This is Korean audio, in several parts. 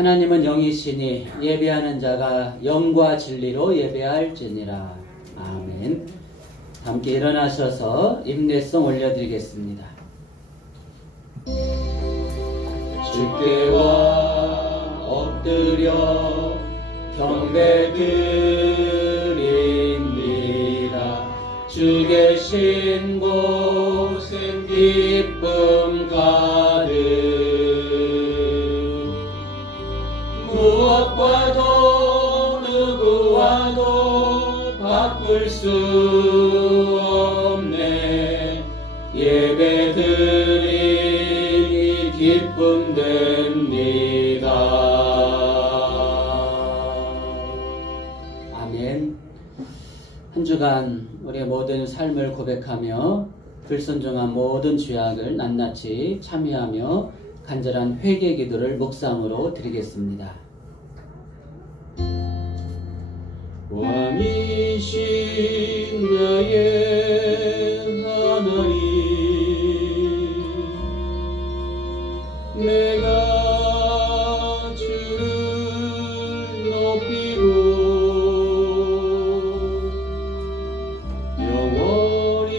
하나님은 영이시니 예배하는 자가 영과 진리로 예배할지니라. 아멘. 함께 일어나셔서 임례송 올려드리겠습니다. 주께와 엎드려 경배드립니다. 주 계신 곳은 기쁨 가득, 무엇과도 누구와도 바꿀 수 없네. 예배드리니 기쁨 됩니다. 아멘. 한 주간 우리의 모든 삶을 고백하며 불순종한 모든 죄악을 낱낱이 참여하며 간절한 회개 기도를 묵상으로 드리겠습니다. 왕이신 나의 하나님, 내가 주를 높이고 영원히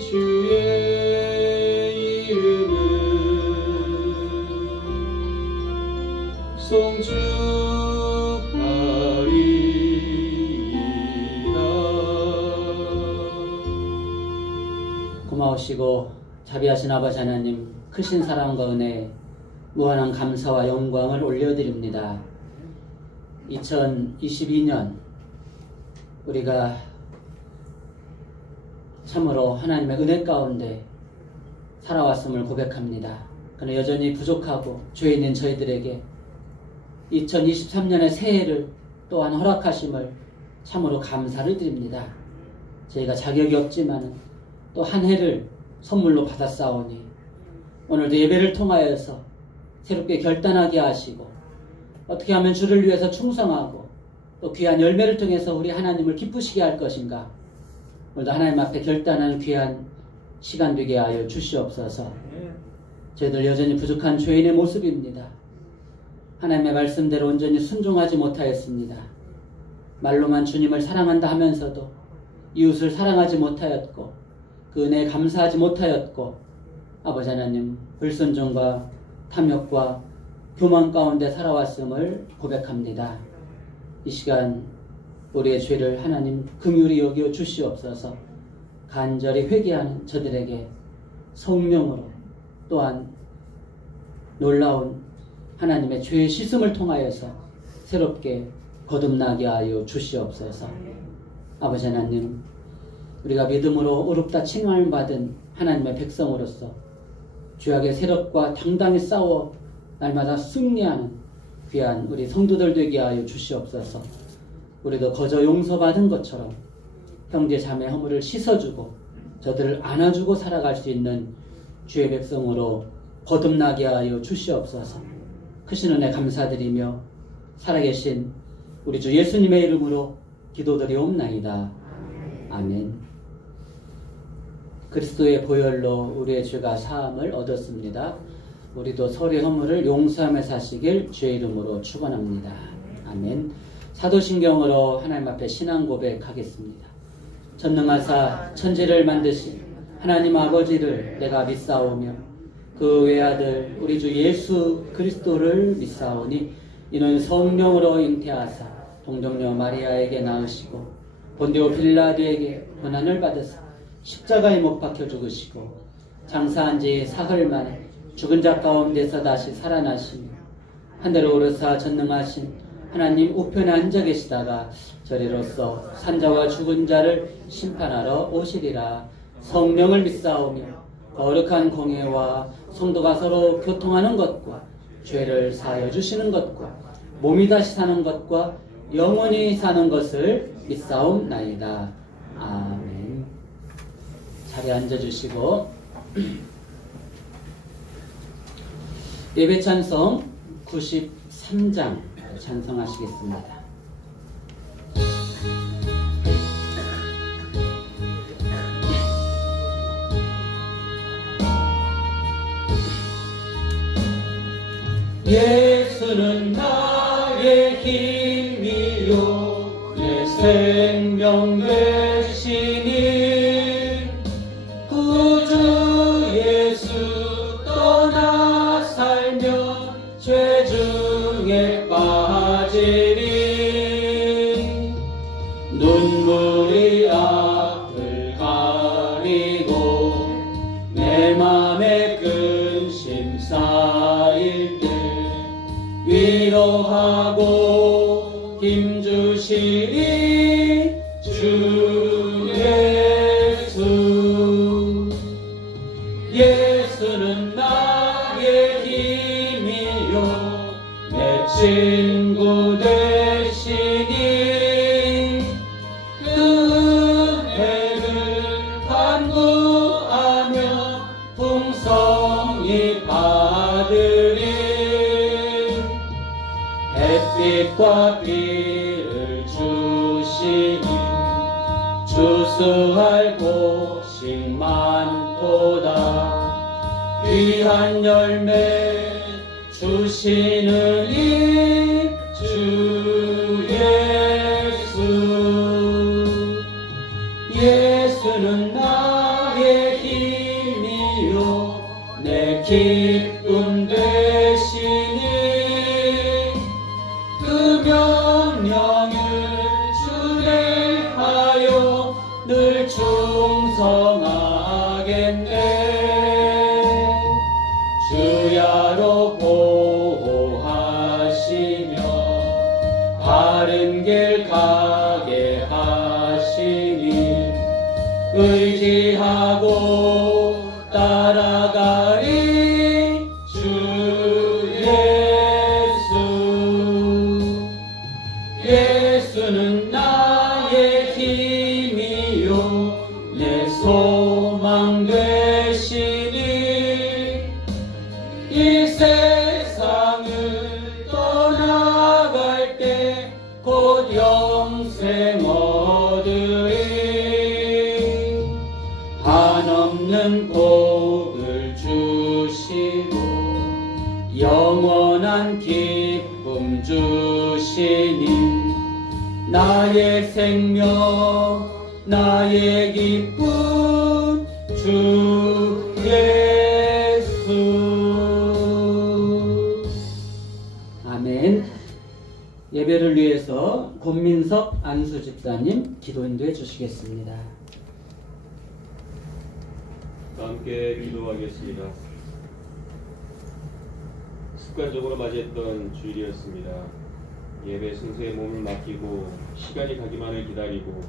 주의 이름을 송축하리이다. 고마우시고 자비하신 아버지 하나님, 크신 사랑과 은혜, 무한한 감사와 영광을 올려드립니다. 2022년 우리가 참으로 하나님의 은혜 가운데 살아왔음을 고백합니다. 그러나 여전히 부족하고 죄 있는 저희들에게 2023년의 새해를 또한 허락하심을 참으로 감사를 드립니다. 저희가 자격이 없지만 또 한 해를 선물로 받았사오니 오늘도 예배를 통하여서 새롭게 결단하게 하시고 어떻게 하면 주를 위해서 충성하고 또 귀한 열매를 통해서 우리 하나님을 기쁘시게 할 것인가, 오늘도 하나님 앞에 결단하는 귀한 시간 되게 하여 주시옵소서. 저희들 여전히 부족한 죄인의 모습입니다. 하나님의 말씀대로 온전히 순종하지 못하였습니다. 말로만 주님을 사랑한다 하면서도 이웃을 사랑하지 못하였고 그 은혜에 감사하지 못하였고, 아버지 하나님, 불순종과 탐욕과 교만 가운데 살아왔음을 고백합니다. 이 시간 우리의 죄를 하나님 긍휼히 여겨 주시옵소서. 간절히 회개하는 저들에게 성령으로 또한 놀라운 하나님의 죄의 씻음을 통하여서 새롭게 거듭나게 하여 주시옵소서. 아버지 하나님, 우리가 믿음으로 의롭다 칭함을 받은 하나님의 백성으로서 죄악의 세력과 당당히 싸워 날마다 승리하는 귀한 우리 성도들 되게 하여 주시옵소서. 우리도 거저 용서받은 것처럼 형제 자매 허물을 씻어주고 저들을 안아주고 살아갈 수 있는 주의 백성으로 거듭나게 하여 주시옵소서. 크신 은혜 감사드리며 살아계신 우리 주 예수님의 이름으로 기도드리옵나이다. 아멘. 그리스도의 보혈로 우리의 죄가 사함을 얻었습니다. 우리도 서로의 허물을 용서하며 사시길 주의 이름으로 축원합니다. 아멘. 사도신경으로 하나님 앞에 신앙 고백하겠습니다. 전능하사 천지를 만드신 하나님 아버지를 내가 믿사오며 그 외아들 우리 주 예수 그리스도를 믿사오니 이는 성령으로 잉태하사 동정녀 마리아에게 낳으시고 본디오 빌라도에게 고난을 받으사 십자가에 못 박혀 죽으시고 장사한 지 사흘 만에 죽은 자 가운데서 다시 살아나시며 하늘로 오르사 전능하신 하나님 우편에 앉아 계시다가 저리로서 산자와 죽은 자를 심판하러 오시리라. 성령을 믿사오며 거룩한 공예와 성도가 서로 교통하는 것과 죄를 사하여 주시는 것과 몸이 다시 사는 것과 영원히 사는 것을 믿사옵나이다. 아멘. 자리에 앉아주시고 예배 찬송 93장 찬송하시겠습니다. 예수 예수는 나의 힘이요 내 생명 되시니 구주 예수 떠나 살면 죄 중에 빠지리 눈물이 앞을 가리고 내 맘에 근심 쌓일 때 위로하고 힘주시리 주 예수 예수는 나의 힘이요 내 친구 되시니 그 은혜를 간구하며 풍성히 받으리 햇빛과 비를 주시니 주수할 곳이 많도다 귀한 열매 주시는 이 주 예수 예수는 나의 힘이요 내 기쁨 되시니 그 명령을 준행하여 늘 충성하겠네 주야로 보호하시며 바른 길 가게 하시니 의지하고 따라가리 주 예수 예수는 나의 힘이요 내 소망 되시니 이 세상을 떠나갈 때 곧 영생 얻으리 한없는 복을 주시고 영원한 기쁨 주시니 나의 생명 나의 기쁨 주 예수 아멘. 예배를 위해서 권민석 안수 집사님 기도 인도해 주시겠습니다. 함께 기도하겠습니다. 습관적으로 맞이했던 주일이었습니다. 예배 순서에 몸을 맡기고 시간이 가기만을 기다리고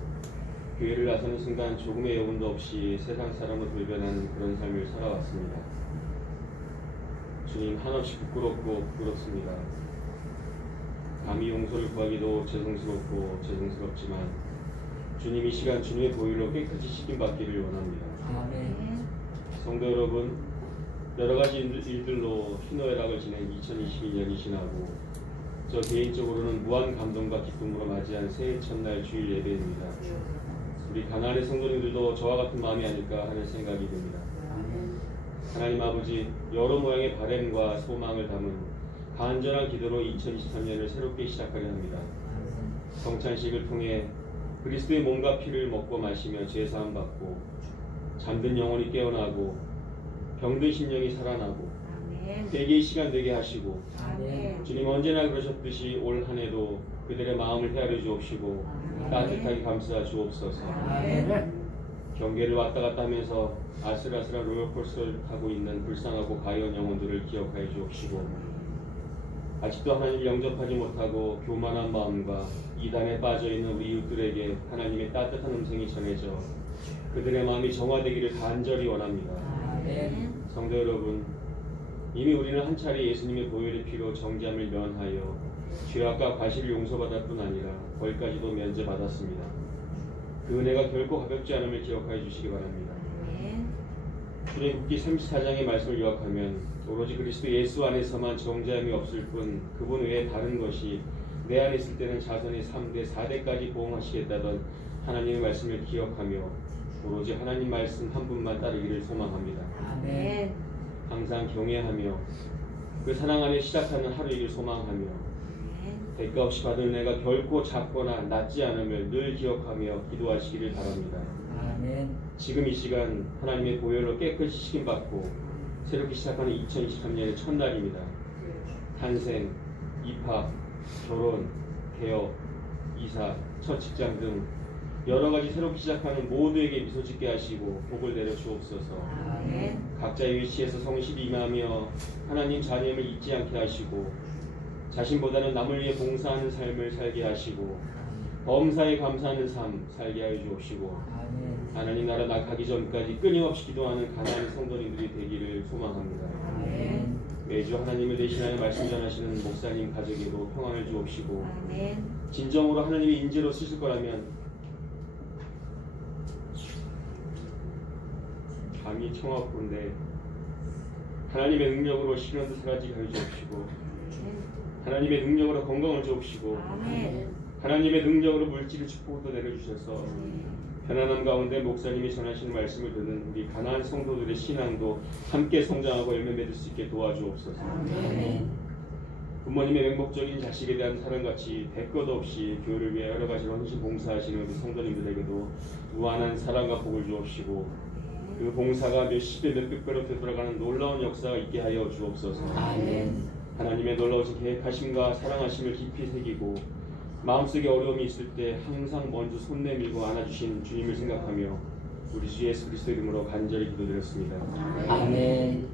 교회를 나서는 순간 조금의 여운도 없이 세상 사람으로 돌변하는 그런 삶을 살아왔습니다. 주님 한없이 부끄럽습니다. 감히 용서를 구하기도 죄송스럽고 죄송스럽지만 주님 이 시간 주님의 보혈로 깨끗이 씻김 받기를 원합니다. 아멘. 성도 여러분, 여러 가지 일들로 희노애락을 지낸 2022년이 지나고 저 개인적으로는 무한 감동과 기쁨으로 맞이한 새해 첫날 주일 예배입니다. 우리 가나안의 성도님들도 저와 같은 마음이 아닐까 하는 생각이 듭니다. 하나님 아버지, 여러 모양의 바램과 소망을 담은 간절한 기도로 2023년을 새롭게 시작하려 합니다. 성찬식을 통해 그리스도의 몸과 피를 먹고 마시며 죄사함 받고 잠든 영혼이 깨어나고 병든 심령이 살아나고 되게 시간 되게 하시고 주님 언제나 그러셨듯이 올 한 해도 그들의 마음을 헤아려 주옵시고 따뜻하게 감싸 주옵소서. 경계를 왔다 갔다 하면서 아슬아슬한 롤러코스터를 타고 있는 불쌍하고 가여운 영혼들을 기억하여 주옵시고 아직도 하나님을 영접하지 못하고 교만한 마음과 이단에 빠져있는 우리 이웃들에게 하나님의 따뜻한 음성이 전해져 그들의 마음이 정화되기를 간절히 원합니다. 성도 여러분, 이미 우리는 한 차례 예수님의 보혈의 피로 정죄함을 면하여 죄악과 과실을 용서받을 뿐 아니라 벌까지도 면제받았습니다. 그 은혜가 결코 가볍지 않음을 기억하여 주시기 바랍니다. 출애굽기 34장의 말씀을 요약하면 오로지 그리스도 예수 안에서만 정죄함이 없을 뿐 그분 외에 다른 것이 내 안에 있을 때는 자손의 3대 4대까지 보응하시겠다던 하나님의 말씀을 기억하며 오로지 하나님 말씀 한 분만 따르기를 소망합니다. 아멘. 항상 경외하며 그 사랑 안에 시작하는 하루이길 소망하며 대가 없이 받은 은혜가 결코 작거나 낮지 않음을 늘 기억하며 기도하시기를 바랍니다. 아멘. 지금 이 시간 하나님의 보혈로 깨끗이 씻김받고 새롭게 시작하는 2023년의 첫날입니다. 탄생, 입학, 결혼, 개업, 이사, 첫 직장 등 여러 가지 새롭게 시작하는 모두에게 미소 짓게 하시고 복을 내려 주옵소서. 아멘. 각자의 위치에서 성실히 임하며 하나님 자녀임을 잊지 않게 하시고 자신보다는 남을 위해 봉사하는 삶을 살게 하시고 범사에 감사하는 삶 살게 하여 주옵시고 아멘. 하나님 나라 나가기 전까지 끊임없이 기도하는 가난한 성도님들이 되기를 소망합니다. 아멘. 매주 하나님을 대신하여 말씀 전하시는 목사님 가족에도 평안을 주옵시고 아멘. 진정으로 하나님의 인재로 쓰실 거라면 감히 청하건대 하나님의 능력으로 시련도 사라지게 하여 주옵시고 하나님의 능력으로 건강을 주옵시고 아멘. 하나님의 능력으로 물질의 축복도 내려주셔서 편안함 가운데 목사님이 전하시는 말씀을 듣는 우리 가나안 성도들의 신앙도 함께 성장하고 열매 맺을 수 있게 도와주옵소서. 아멘. 부모님의 맹목적인 자식에 대한 사랑같이 대것 없이 교회를 위해 여러 가지로 헌신 봉사하시는 우리 성도님들에게도 무한한 사랑과 복을 주옵시고 그 봉사가 몇십 배 몇백 배로 되돌아가는 놀라운 역사가 있게 하여 주옵소서. 아멘. 하나님의 놀라우신 계획하심과 사랑하심을 깊이 새기고 마음속에 어려움이 있을 때 항상 먼저 손 내밀고 안아주신 주님을 생각하며 우리 주 예수 그리스도 이름으로 간절히 기도드렸습니다. 아멘.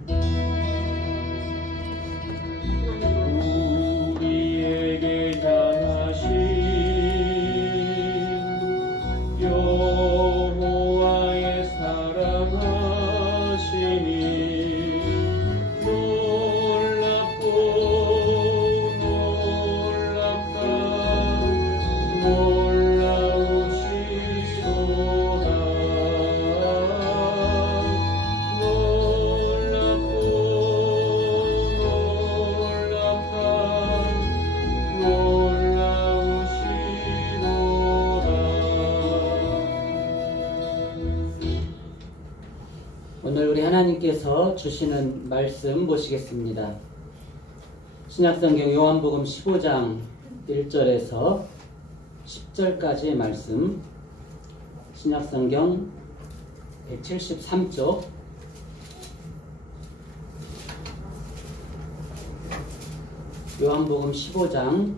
우리에게 향하신 여호와의 사랑하시니 오늘 우리 하나님께서 주시는 말씀 보시겠습니다. 신약성경 요한복음 15장 1절에서 10절까지의 말씀, 신약성경 173쪽 요한복음 15장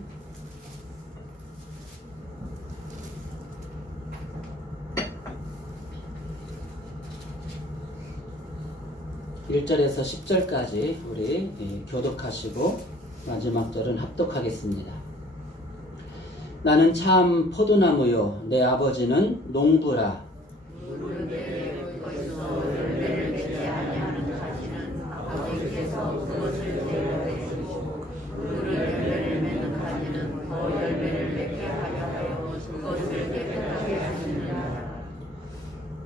1절에서 10절까지 우리 교독하시고 마지막 절은 합독하겠습니다. 나는 참 포도나무요 내 아버지는 농부라.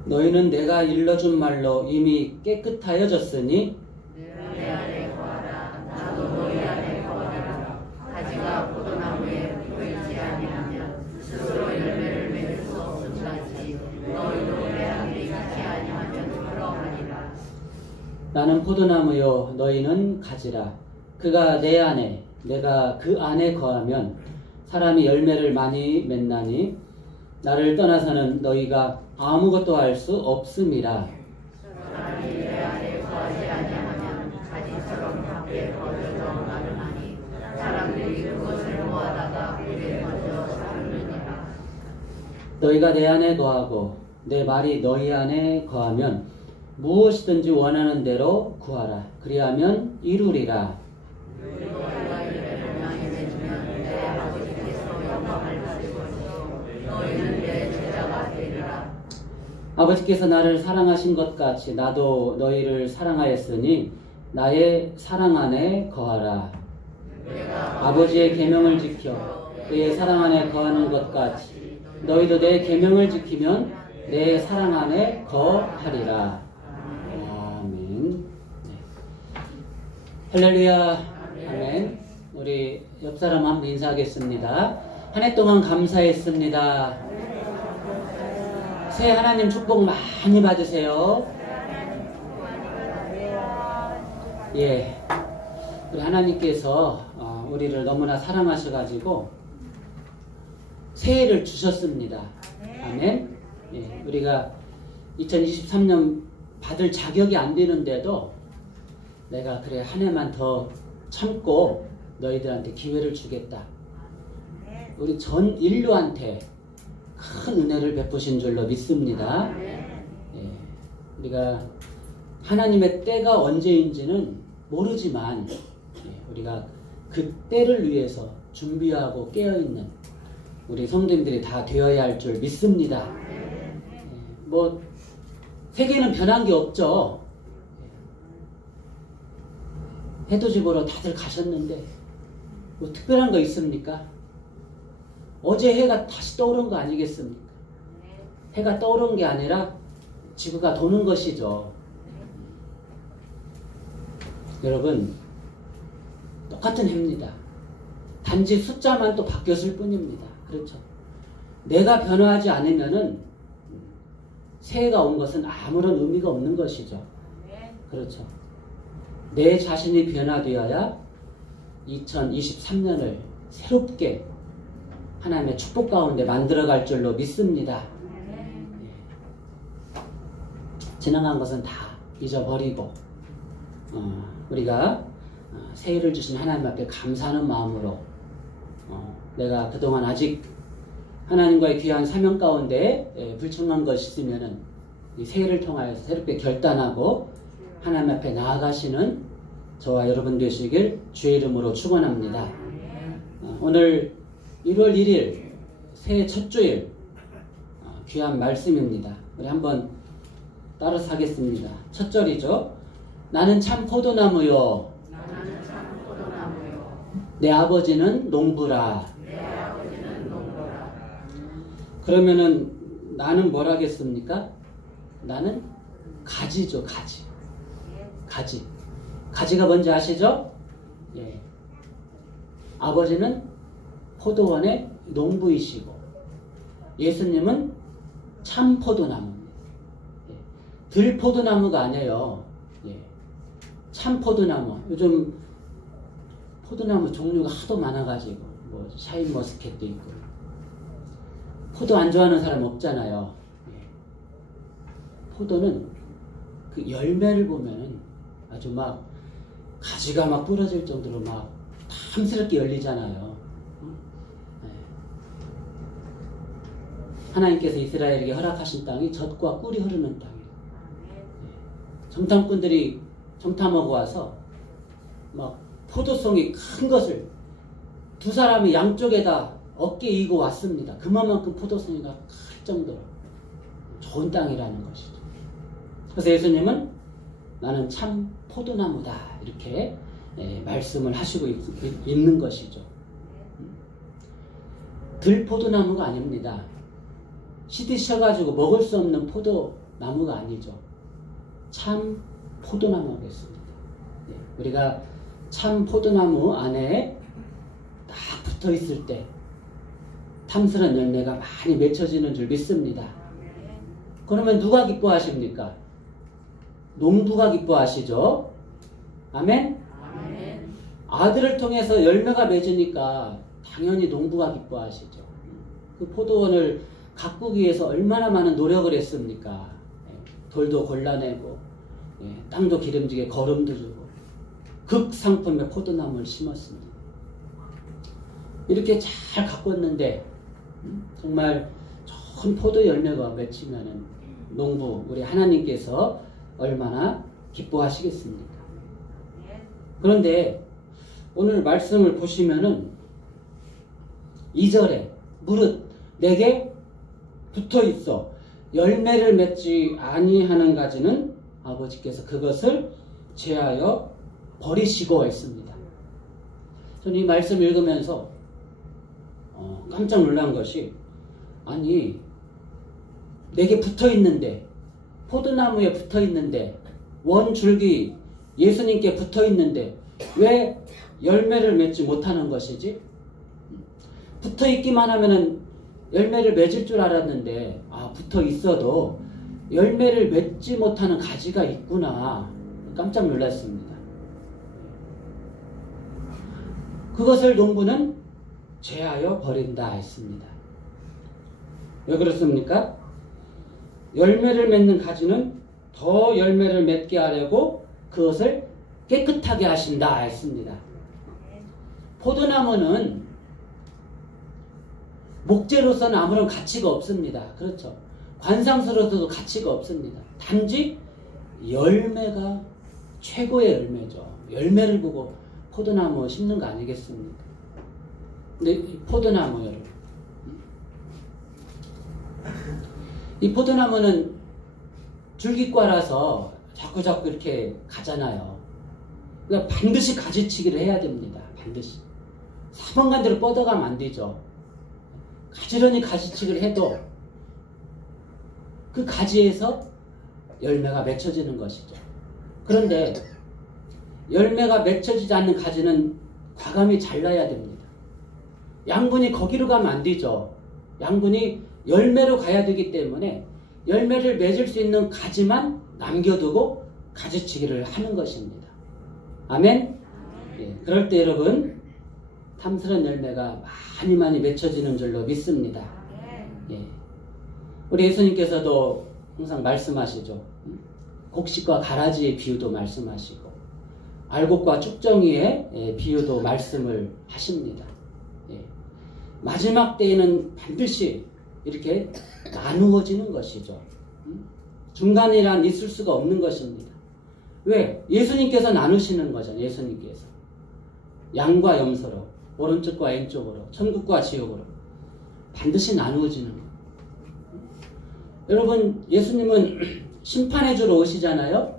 너희는 내가 일러준 말로 이미 깨끗하여졌으니 내 안에 거하라. 나도 너희 안에 거하라. 가지가 포도나무에 보이지 아니하면 스스로 열매를 맺을 수 없음 같이 너희도 내 안에 있지 아니하면 그러하리라. 나는 포도나무요 너희는 가지라. 그가 내 안에 내가 그 안에 거하면 사람이 열매를 많이 맺나니 나를 떠나서는 너희가 아무것도 할 수 없음이라. 사람이 내 안에 거하지 아니하면 가지처럼 밖에 버려져 나르나니 사람들이 그것을 모아다가 물에 던져 사르느니라. 너희가 내 안에 거하고 내 말이 너희 안에 거하면 무엇이든지 원하는 대로 구하라. 그리하면 이루리라. 너희가 열매를 많이 맺으면 내 아버지께서 영광을 받을 것이요 너희는 내 제자가 되리라. 아버지께서 나를 사랑하신 것 같이 나도 너희를 사랑하였으니 나의 사랑 안에 거하라. 아버지의 계명을 지켜 그의 사랑 안에 거하는 것 같이 너희도 내 계명을 지키면 내 사랑 안에 거하리라. 아멘. 할렐루야. 아멘. 우리 옆 사람 한번 인사하겠습니다. 한 해 동안 감사했습니다. 새해 하나님 축복 많이 받으세요. 예. 우리 하나님께서 우리를 너무나 사랑하셔가지고 새해를 주셨습니다. 아멘. 예, 우리가 2023년 받을 자격이 안 되는데도 내가 그래 한 해만 더 참고 너희들한테 기회를 주겠다. 우리 전 인류한테 큰 은혜를 베푸신 줄로 믿습니다. 예, 우리가 하나님의 때가 언제인지는 모르지만 우리가 그 때를 위해서 준비하고 깨어있는 우리 성도님들이 다 되어야 할 줄 믿습니다. 뭐 세계는 변한 게 없죠. 해돋이보러 다들 가셨는데 뭐 특별한 거 있습니까? 어제 해가 다시 떠오른 거 아니겠습니까? 해가 떠오른 게 아니라 지구가 도는 것이죠. 여러분, 똑같은 해입니다. 단지 숫자만 또 바뀌었을 뿐입니다. 그렇죠? 내가 변화하지 않으면은 새해가 온 것은 아무런 의미가 없는 것이죠. 그렇죠? 내 자신이 변화되어야 2023년을 새롭게 하나님의 축복 가운데 만들어갈 줄로 믿습니다. 지나간 것은 다 잊어버리고 우리가 새해를 주신 하나님 앞에 감사하는 마음으로 내가 그동안 아직 하나님과의 귀한 사명 가운데 불충한 것이 있으면은 이 새해를 통하여서 새롭게 결단하고 하나님 앞에 나아가시는 저와 여러분 되시길 주의 이름으로 축원합니다. 오늘 1월 1일 새해 첫 주일 귀한 말씀입니다. 우리 한번 따라서 하겠습니다. 첫 절이죠. 나는 참 포도나무요. 내 아버지는 농부라. 그러면은 나는 뭘 하겠습니까? 나는 가지죠, 가지. 가지. 가지가 뭔지 아시죠? 예. 아버지는 포도원의 농부이시고 예수님은 참 포도나무입니다. 예. 들포도나무가 아니에요. 예. 참 포도나무. 요즘 포도나무 종류가 하도 많아가지고 뭐 샤인머스켓도 있고 포도 안 좋아하는 사람 없잖아요. 예. 포도는 그 열매를 보면 아주 막 가지가 막 부러질 정도로 막 탐스럽게 열리잖아요. 예. 하나님께서 이스라엘에게 허락하신 땅이 젖과 꿀이 흐르는 땅이에요. 예. 정탐꾼들이 정탐 하고 와서 막 포도송이 큰 것을 두 사람이 양쪽에다 어깨에 이고 왔습니다. 그만큼 포도송이가 클 정도로 좋은 땅이라는 것이죠. 그래서 예수님은 나는 참 포도나무다 이렇게 말씀을 하시고 있는 것이죠. 들포도나무가 아닙니다. 시드셔가지고 먹을 수 없는 포도나무가 아니죠. 참 포도나무겠습니다. 우리가 참 포도나무 안에 딱 붙어 있을 때 탐스러운 열매가 많이 맺혀지는 줄 믿습니다. 그러면 누가 기뻐하십니까? 농부가 기뻐하시죠. 아멘? 아멘. 아들을 통해서 열매가 맺으니까 당연히 농부가 기뻐하시죠. 그 포도원을 가꾸기 위해서 얼마나 많은 노력을 했습니까? 돌도 골라내고 땅도 기름지게 거름도 주고 극상품의 포도나무를 심었습니다. 이렇게 잘 가꿨는데 정말 좋은 포도 열매가 맺히면은 농부 우리 하나님께서 얼마나 기뻐하시겠습니까? 그런데 오늘 말씀을 보시면은 2절에 무릇 내게 붙어 있어 열매를 맺지 아니하는 가지는 아버지께서 그것을 제하여 버리시고 했습니다. 저는 이 말씀 읽으면서 깜짝 놀란 것이 아니 내게 붙어 있는데 포도나무에 붙어 있는데 원줄기 예수님께 붙어 있는데 왜 열매를 맺지 못하는 것이지? 붙어 있기만 하면은 열매를 맺을 줄 알았는데 붙어 있어도 열매를 맺지 못하는 가지가 있구나 깜짝 놀랐습니다. 그것을 농부는 제하여 버린다 했습니다. 왜 그렇습니까? 열매를 맺는 가지는 더 열매를 맺게 하려고 그것을 깨끗하게 하신다 했습니다. 포도나무는 목재로서는 아무런 가치가 없습니다. 그렇죠? 관상스러워도 가치가 없습니다. 단지 열매가 최고의 열매죠. 열매를 보고 포도나무 심는 거 아니겠습니까? 근데 이 포도나무 여러분, 이 포도나무는 줄기과라서 자꾸 이렇게 가잖아요. 그러니까 반드시 가지치기를 해야 됩니다. 반드시. 사방간대로 뻗어가면 안 되죠. 가지런히 가지치기를 해도 그 가지에서 열매가 맺혀지는 것이죠. 그런데 열매가 맺혀지지 않는 가지는 과감히 잘라야 됩니다. 양분이 거기로 가면 안 되죠. 양분이 열매로 가야 되기 때문에 열매를 맺을 수 있는 가지만 남겨두고 가지치기를 하는 것입니다. 아멘? 예, 그럴 때 여러분 탐스러운 열매가 많이 맺혀지는 줄로 믿습니다. 예. 우리 예수님께서도 항상 말씀하시죠. 곡식과 가라지의 비유도 말씀하시고 알곡과 쭉정이의 비유도 말씀을 하십니다. 예. 마지막 때에는 반드시 이렇게 나누어지는 것이죠. 중간이란 있을 수가 없는 것입니다. 왜? 예수님께서 나누시는 거잖아요. 예수님께서 양과 염소로, 오른쪽과 왼쪽으로, 천국과 지옥으로 반드시 나누어지는 거예요. 여러분, 예수님은 심판해 주러 오시잖아요.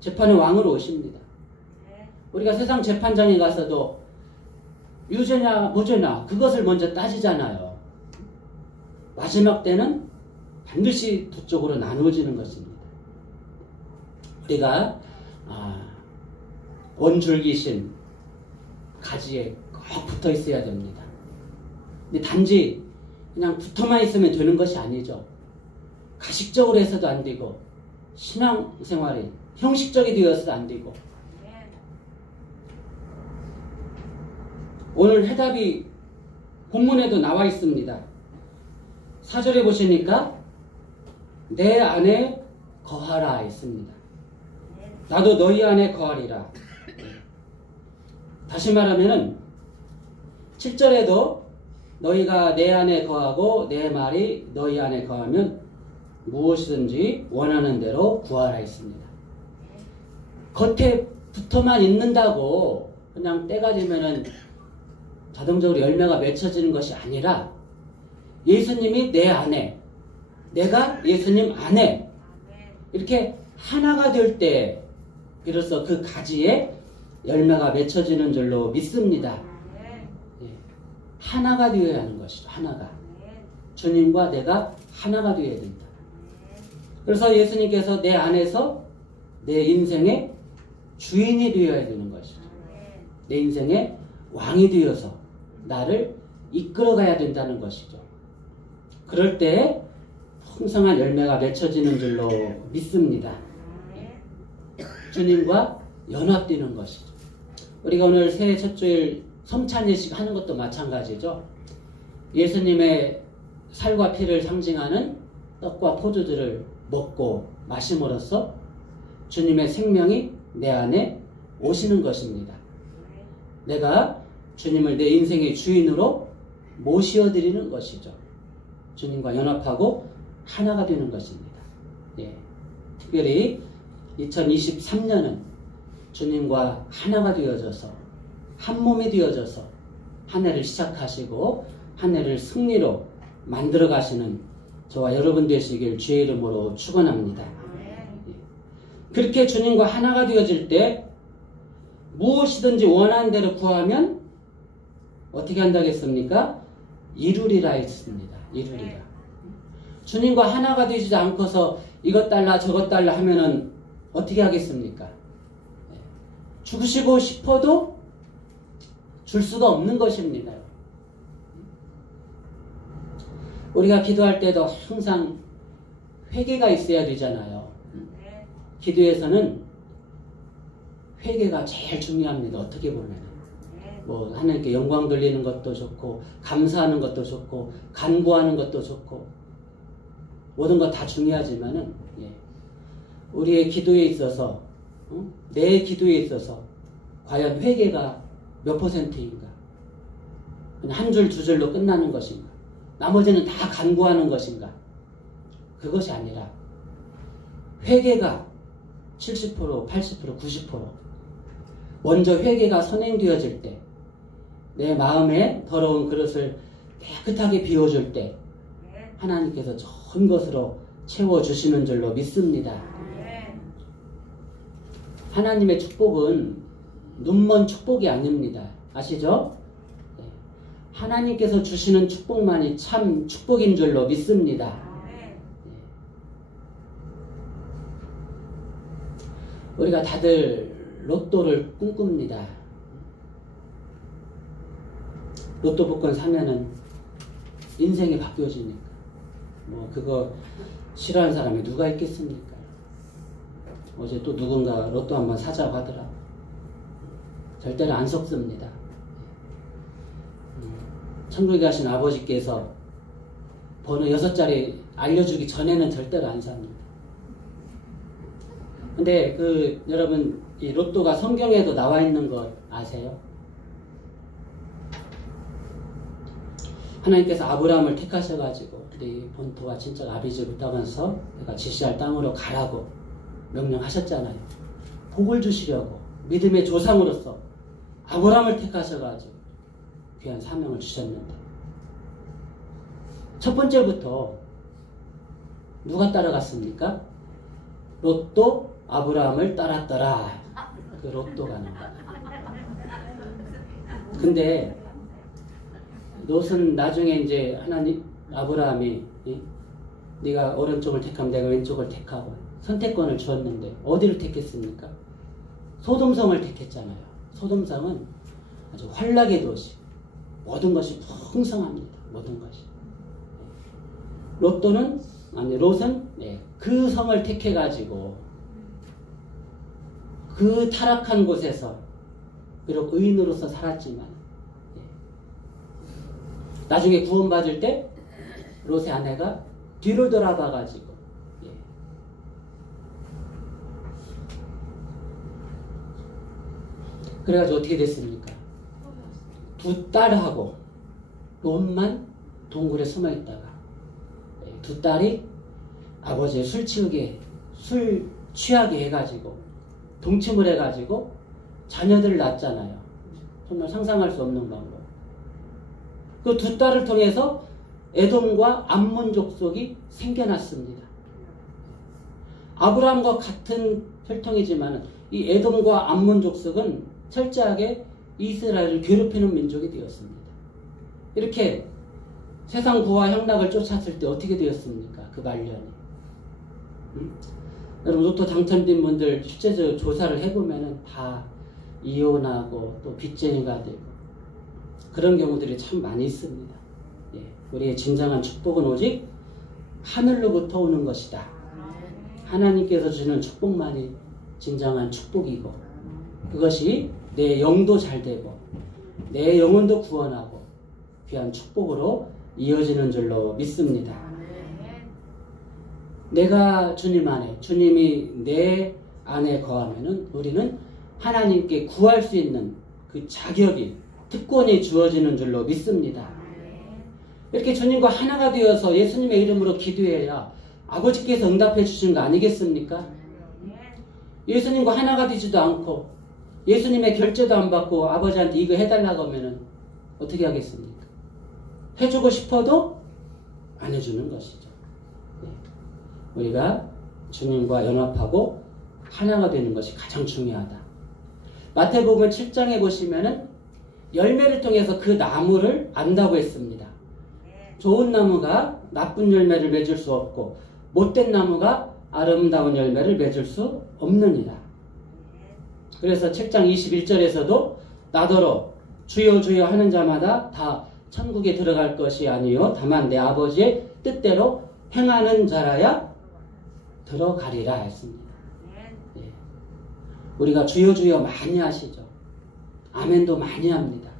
재판의 왕으로 오십니다. 우리가 세상 재판장에 가서도 유죄냐 무죄냐 그것을 먼저 따지잖아요. 마지막 때는 반드시 두 쪽으로 나누어지는 것입니다. 우리가 원줄기신 가지에 꼭 붙어 있어야 됩니다. 근데 단지 그냥 붙어만 있으면 되는 것이 아니죠. 가식적으로 해서도 안 되고 신앙생활이 형식적이 되어서도 안 되고 오늘 해답이 본문에도 나와 있습니다. 4절에 보시니까 내 안에 거하라 했습니다. 나도 너희 안에 거하리라. 다시 말하면은 7절에도 너희가 내 안에 거하고 내 말이 너희 안에 거하면 무엇이든지 원하는 대로 구하라 했습니다. 겉에 붙어만 있는다고 그냥 때가 되면은 자동적으로 열매가 맺혀지는 것이 아니라 예수님이 내 안에, 내가 예수님 안에 이렇게 하나가 될 때 비로소 그 가지에 열매가 맺혀지는 줄로 믿습니다. 예. 하나가 되어야 하는 것이죠. 하나가. 주님과 내가 하나가 되어야 된다. 그래서 예수님께서 내 안에서 내 인생의 주인이 되어야 되는 것이죠. 내 인생의 왕이 되어서 나를 이끌어가야 된다는 것이죠. 그럴 때 풍성한 열매가 맺혀지는 줄로 믿습니다. 주님과 연합되는 것이죠. 우리가 오늘 새해 첫 주일 성찬 예식 하는 것도 마찬가지죠. 예수님의 살과 피를 상징하는 떡과 포도주를 먹고 마심으로써 주님의 생명이 내 안에 오시는 것입니다. 내가 주님을 내 인생의 주인으로 모시어드리는 것이죠. 주님과 연합하고 하나가 되는 것입니다. 예. 특별히 2023년은 주님과 하나가 되어져서 한 몸이 되어져서 한 해를 시작하시고 한 해를 승리로 만들어 가시는 저와 여러분 되시길 주의 이름으로 축원합니다. 예. 그렇게 주님과 하나가 되어질 때 무엇이든지 원하는 대로 구하면 어떻게 한다겠습니까? 이루리라 했습니다. 이루리라. 주님과 하나가 되지 않고서 이것 달라 저것 달라 하면은 어떻게 하겠습니까? 주시고 싶어도 줄 수가 없는 것입니다. 우리가 기도할 때도 항상 회개가 있어야 되잖아요. 기도에서는 회개가 제일 중요합니다. 어떻게 보면 뭐 하나님께 영광 돌리는 것도 좋고 감사하는 것도 좋고 간구하는 것도 좋고 모든 것 다 중요하지만은 우리의 기도에 있어서 내 기도에 있어서 과연 회개가 몇 %인가? 그냥 한 줄 두 줄로 끝나는 것인가? 나머지는 다 간구하는 것인가? 그것이 아니라 회개가 70%, 80%, 90% 먼저 회개가 선행되어질 때 내 마음에 더러운 그릇을 깨끗하게 비워줄 때 하나님께서 좋은 것으로 채워주시는 줄로 믿습니다. 하나님의 축복은 눈먼 축복이 아닙니다. 아시죠? 하나님께서 주시는 축복만이 참 축복인 줄로 믿습니다. 우리가 다들 로또를 꿈꿉니다. 로또 복권 사면은 인생이 바뀌어지니까. 뭐 그거 싫어하는 사람이 누가 있겠습니까? 어제 또 누군가 로또 한번 사자고 하더라. 절대로 안 속습니다. 천국에 가신 아버지께서 번호 6자리 알려주기 전에는 절대로 안 삽니다. 근데 여러분 이 로또가 성경에도 나와 있는 거 아세요? 하나님께서 아브라함을 택하셔가지고 네 본토가 진짜 아비지로 따면서 내가 지시할 땅으로 가라고 명령하셨잖아요. 복을 주시려고 믿음의 조상으로서 아브라함을 택하셔가지고 귀한 사명을 주셨는데 첫 번째부터 누가 따라갔습니까? 롯도 아브라함을 따랐더라. 그 로또가 나와. 근데 롯은 나중에 이제 하나님 아브라함이 네가 오른쪽을 택하면 내가 왼쪽을 택하고 선택권을 주었는데 어디를 택했습니까? 소돔성을 택했잖아요. 소돔성은 아주 환락의 도시. 모든 것이 풍성합니다. 모든 것이. 롯은 그 성을 택해가지고 그 타락한 곳에서 비록 의인으로서 살았지만 나중에 구원받을 때 롯의 아내가 뒤를 돌아봐가지고 그래가지고 어떻게 됐습니까? 두 딸하고 롯만 동굴에 숨어있다가 두 딸이 아버지의 술 취하게 해가지고 동침을 해가지고 자녀들을 낳았잖아요. 정말 상상할 수 없는 방법. 그 두 딸을 통해서 에돔과 암몬 족속이 생겨났습니다. 아브라함과 같은 혈통이지만 이 에돔과 암몬 족속은 철저하게 이스라엘을 괴롭히는 민족이 되었습니다. 이렇게 세상 부와 향락을 쫓았을 때 어떻게 되었습니까? 그 말년이. 여러분 로또 당첨된 분들 실제적으로 조사를 해보면 다 이혼하고 또 빚쟁이가 되고 그런 경우들이 참 많이 있습니다. 우리의 진정한 축복은 오직 하늘로부터 오는 것이다. 하나님께서 주는 축복만이 진정한 축복이고 그것이 내 영도 잘 되고 내 영혼도 구원하고 귀한 축복으로 이어지는 줄로 믿습니다. 내가 주님 안에, 주님이 내 안에 거하면은 우리는 하나님께 구할 수 있는 그 자격이, 특권이 주어지는 줄로 믿습니다. 이렇게 주님과 하나가 되어서 예수님의 이름으로 기도해야 아버지께서 응답해 주신 거 아니겠습니까? 예수님과 하나가 되지도 않고 예수님의 결제도 안 받고 아버지한테 이거 해달라고 하면은 어떻게 하겠습니까? 해주고 싶어도 안 해주는 것이죠. 우리가 주님과 연합하고 하나가 되는 것이 가장 중요하다. 마태복음 7장에 보시면은 열매를 통해서 그 나무를 안다고 했습니다. 좋은 나무가 나쁜 열매를 맺을 수 없고 못된 나무가 아름다운 열매를 맺을 수 없느니라. 그래서 7장 21절에서도 나더러 주여 주여 하는 자마다 다 천국에 들어갈 것이 아니요 다만 내 아버지의 뜻대로 행하는 자라야 들어가리라 했습니다. 우리가 주여 주여 많이 하시죠. 아멘도 많이 합니다.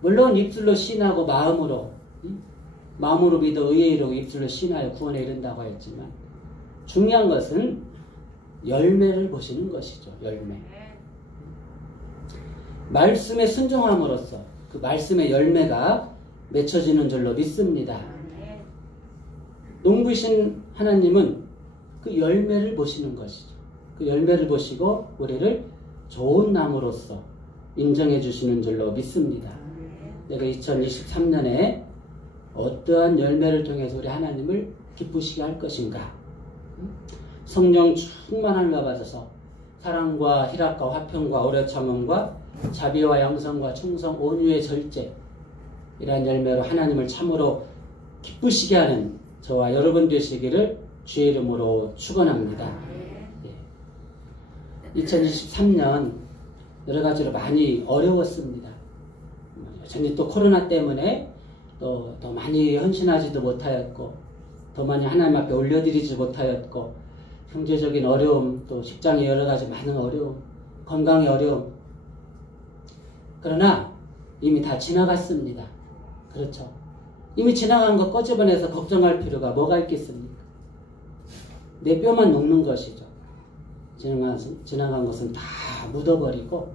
물론 입술로 신하고 마음으로 믿어 의에 이르고 입술로 신하여 구원에 이른다고 했지만 중요한 것은 열매를 보시는 것이죠. 열매. 말씀에 순종함으로써 그 말씀의 열매가 맺혀지는 줄로 믿습니다. 농부이신 하나님은 그 열매를 보시는 것이죠. 그 열매를 보시고 우리를 좋은 나무로서 인정해 주시는 줄로 믿습니다. 내가 2023년에 어떠한 열매를 통해서 우리 하나님을 기쁘시게 할 것인가? 성령 충만함을 받아서 사랑과 희락과 화평과 오래 참음과 자비와 양성과 충성 온유의 절제 이러한 열매로 하나님을 참으로 기쁘시게 하는 저와 여러분 되시기를 주의 이름으로 축원합니다. 2023년 여러 가지로 많이 어려웠습니다. 여전히 또 코로나 때문에 또 더 많이 헌신하지도 못하였고 더 많이 하나님 앞에 올려드리지 못하였고 경제적인 어려움 또 직장의 여러 가지 많은 어려움 건강의 어려움 그러나 이미 다 지나갔습니다. 그렇죠. 이미 지나간 거 꺼집어내서 걱정할 필요가 뭐가 있겠습니까? 내 뼈만 녹는 것이죠. 지나간 것은 다 묻어버리고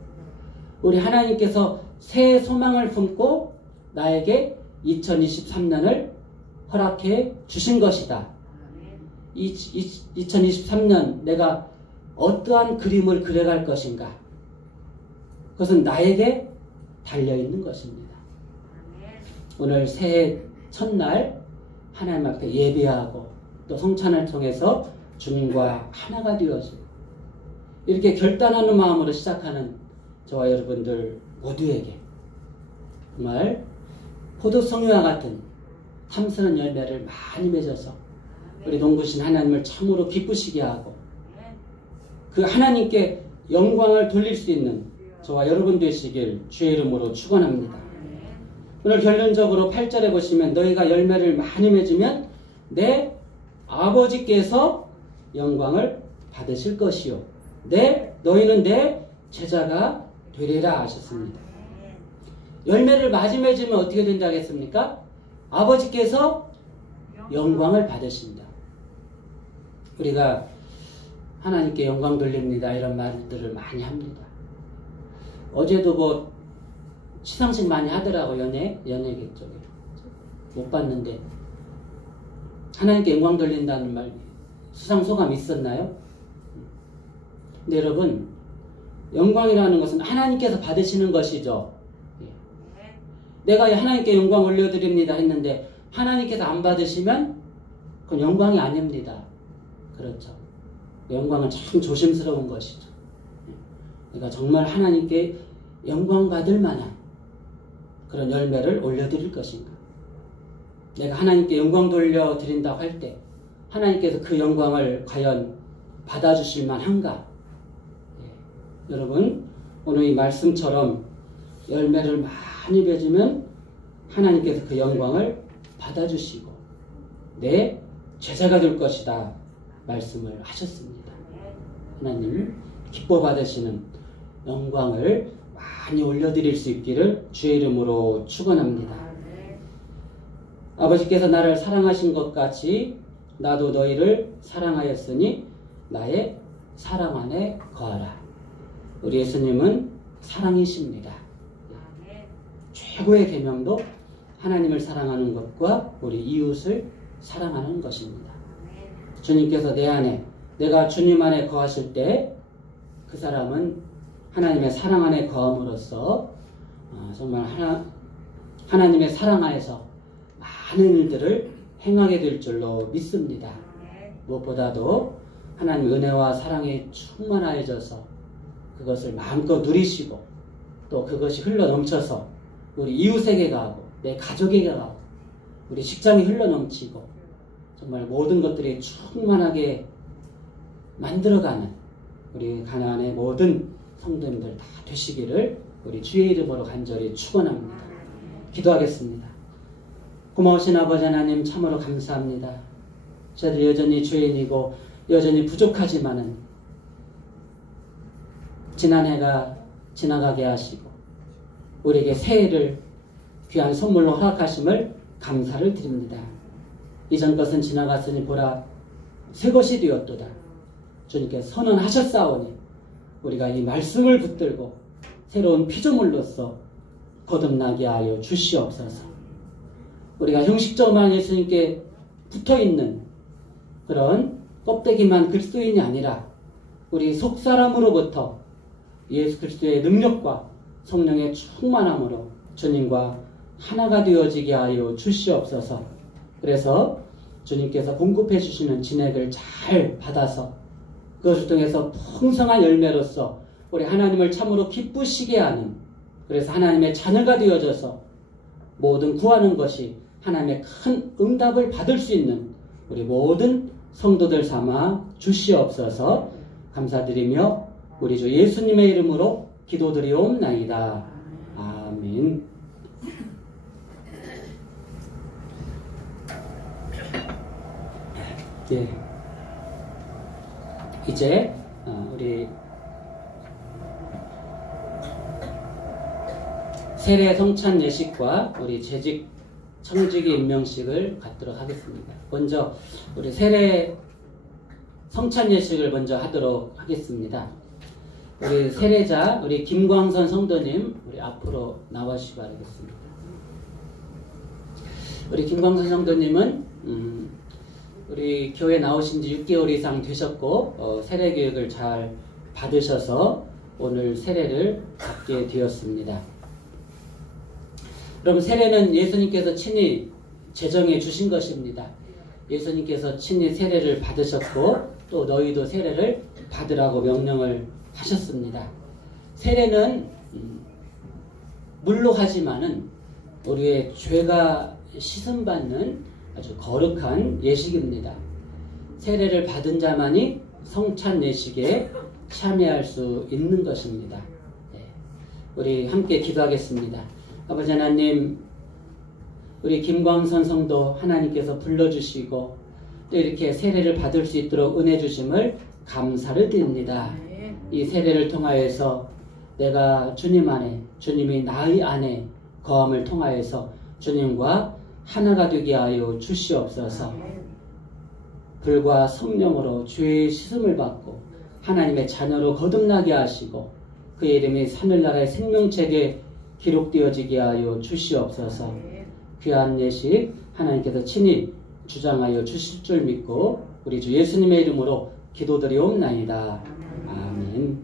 우리 하나님께서 새 소망을 품고 나에게 2023년을 허락해 주신 것이다. 2023년 내가 어떠한 그림을 그려갈 것인가? 그것은 나에게 달려있는 것입니다. 오늘 새해 첫날 하나님 앞에 예배하고 또 성찬을 통해서 주님과 하나가 되어지고 이렇게 결단하는 마음으로 시작하는 저와 여러분들 모두에게 정말 포도송이와 같은 탐스런 열매를 많이 맺어서 우리 농부신 하나님을 참으로 기쁘시게 하고 그 하나님께 영광을 돌릴 수 있는 저와 여러분 되시길 주의 이름으로 축원합니다. 오늘 결론적으로 8절에 보시면 너희가 열매를 많이 맺으면 내 아버지께서 영광을 받으실 것이요 너희는 내 제자가 되리라 하셨습니다. 열매를 많이 맺으면 어떻게 된다 하겠습니까? 아버지께서 영광을 받으신다. 우리가 하나님께 영광 돌립니다 이런 말들을 많이 합니다. 어제도 뭐 시상식 많이 하더라고 연예계 쪽에 못 봤는데 하나님께 영광 돌린다는 말 수상 소감 있었나요? 근데 여러분 영광이라는 것은 하나님께서 받으시는 것이죠. 내가 하나님께 영광 올려드립니다 했는데 하나님께서 안 받으시면 그건 영광이 아닙니다. 그렇죠. 영광은 참 조심스러운 것이죠. 그러니까 정말 하나님께 영광 받을 만한 그런 열매를 올려드릴 것인가. 내가 하나님께 영광 돌려드린다고 할 때 하나님께서 그 영광을 과연 받아주실 만한가. 여러분 오늘 이 말씀처럼 열매를 많이 맺으면 하나님께서 그 영광을 받아주시고 내 제자가 될 것이다 말씀을 하셨습니다. 하나님을 기뻐 받으시는 영광을 많이 올려드릴 수 있기를 주의 이름으로 축원합니다. 아버지께서 나를 사랑하신 것 같이 나도 너희를 사랑하였으니 나의 사랑 안에 거하라. 우리 예수님은 사랑이십니다. 최고의 계명도 하나님을 사랑하는 것과 우리 이웃을 사랑하는 것입니다. 주님께서 내 안에 내가 주님 안에 거하실 때 그 사람은 하나님의 사랑 안에 거함으로써 정말 하나님의 사랑 안에서 많은 일들을 행하게 될 줄로 믿습니다. 무엇보다도 하나님 은혜와 사랑에 충만하여져서 그것을 마음껏 누리시고 또 그것이 흘러넘쳐서 우리 이웃에게 가고 내 가족에게 가고 우리 직장이 흘러넘치고 정말 모든 것들이 충만하게 만들어가는 우리 가나안의 모든 성도님들 다 되시기를 우리 주의 이름으로 간절히 축원합니다. 기도하겠습니다. 고마우신 아버지 하나님 참으로 감사합니다. 저희들 여전히 죄인이고 여전히 부족하지만은 지난해가 지나가게 하시고 우리에게 새해를 귀한 선물로 허락하심을 감사를 드립니다. 이전 것은 지나갔으니 보라 새 것이 되었도다. 주님께서 선언하셨사오니 우리가 이 말씀을 붙들고 새로운 피조물로서 거듭나게 하여 주시옵소서. 우리가 형식적으로만 예수님께 붙어있는 그런 껍데기만 그리스도인이 아니라 우리 속사람으로부터 예수 그리스도의 능력과 성령의 충만함으로 주님과 하나가 되어지게 하여 주시옵소서. 그래서 주님께서 공급해 주시는 진액을 잘 받아서 그것을 통해서 풍성한 열매로서 우리 하나님을 참으로 기쁘시게 하는, 그래서 하나님의 자녀가 되어져서 모든 구하는 것이 하나님의 큰 응답을 받을 수 있는 우리 모든 성도들 삼아 주시옵소서. 감사드리며 우리 주 예수님의 이름으로 기도드리옵나이다. 아멘. 예. 이제 우리 세례 성찬 예식과 우리 재직 청지기 임명식을 갖도록 하겠습니다. 먼저 우리 세례 성찬 예식을 먼저 하도록 하겠습니다. 우리 세례자 우리 김광선 성도님 우리 앞으로 나와주시기 바라겠습니다. 우리 김광선 성도님은 우리 교회 나오신 지 6개월 이상 되셨고 세례 교육을 잘 받으셔서 오늘 세례를 받게 되었습니다. 그럼 세례는 예수님께서 친히 제정해 주신 것입니다. 예수님께서 친히 세례를 받으셨고 또 너희도 세례를 받으라고 명령을 하셨습니다. 세례는 물로 하지만은 우리의 죄가 씻음받는 아주 거룩한 예식입니다. 세례를 받은 자만이 성찬 예식에 참여할 수 있는 것입니다. 네. 우리 함께 기도하겠습니다. 아버지 하나님, 우리 김광선 성도 하나님께서 불러주시고 또 이렇게 세례를 받을 수 있도록 은혜 주심을 감사를 드립니다. 이 세례를 통하여서 내가 주님 안에, 주님이 나의 안에 거함을 통하여서 주님과 하나가 되게 하여 주시옵소서. 불과 성령으로 죄의 씻음을 받고 하나님의 자녀로 거듭나게 하시고 그의 이름이 하늘나라의 생명책에 기록되어지게 하여 주시옵소서. 귀한 예식 하나님께서 친히 주장하여 주실 줄 믿고 우리 주 예수님의 이름으로 기도드리옵나이다. 아멘.